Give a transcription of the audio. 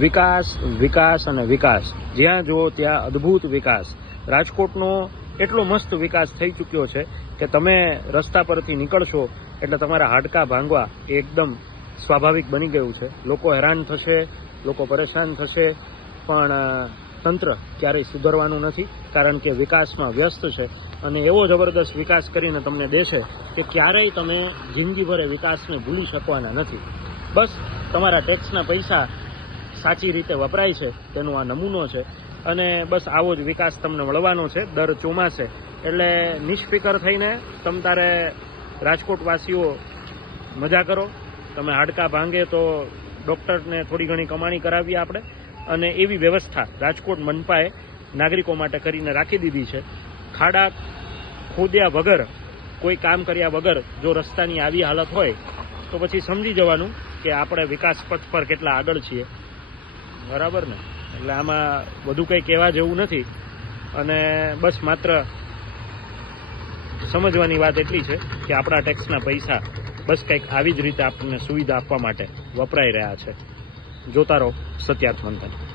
વિકાસ વિકાસ અને વિકાસ, જ્યાં જુઓ ત્યાં અદ્ભુત વિકાસ. રાજકોટનો એટલો મસ્ત વિકાસ થઈ ચૂક્યો છે કે તમે રસ્તા પરથી નીકળશો એટલે તમારા હાડકાં ભાંગવા એ એકદમ સ્વાભાવિક બની ગયું છે. લોકો હેરાન થશે, લોકો પરેશાન થશે, પણ તંત્ર ક્યારેય સુધરવાનું નથી, કારણ કે વિકાસમાં વ્યસ્ત છે અને એવો જબરદસ્ત વિકાસ કરીને તમને દેશે કે ક્યારેય તમે જિંદગીભર એ વિકાસને ભૂલી શકવાના નથી. બસ તમારા ટેક્સના પૈસા સાચી રીતે વપરાય છે તેનો આ નમૂનો છે અને બસ આવો જ વિકાસ તમને મળવાનો છે દર ચોમાસે. એટલે નિષ્ફિકર થઈને તમ તારે રાજકોટવાસીઓ મજા કરો. તમે હાડકાં ભાંગે તો ડૉક્ટરને થોડી ઘણી કમાણી કરાવીએ આપણે, અને એવી વ્યવસ્થા રાજકોટ મનપાએ નાગરિકો માટે કરીને રાખી દીધી છે. ખાડા ખોદ્યા વગર, કોઈ કામ કર્યા વગર જો રસ્તાની આવી હાલત હોય તો પછી સમજી જવાનું કે આપણે વિકાસ પથ પર કેટલા આગળ છીએ. બરાબર ને? એટલે આમાં બધું કંઈ કહેવા જેવું નથી અને બસ માત્ર સમજવાની વાત એટલી છે કે આપણા ટેક્સના પૈસા બસ કંઈક આવી જ રીતે આપણને સુવિધા આપવા માટે વપરાઈ રહ્યા છે. જોતા રહો સત્યાર્થ મંથન.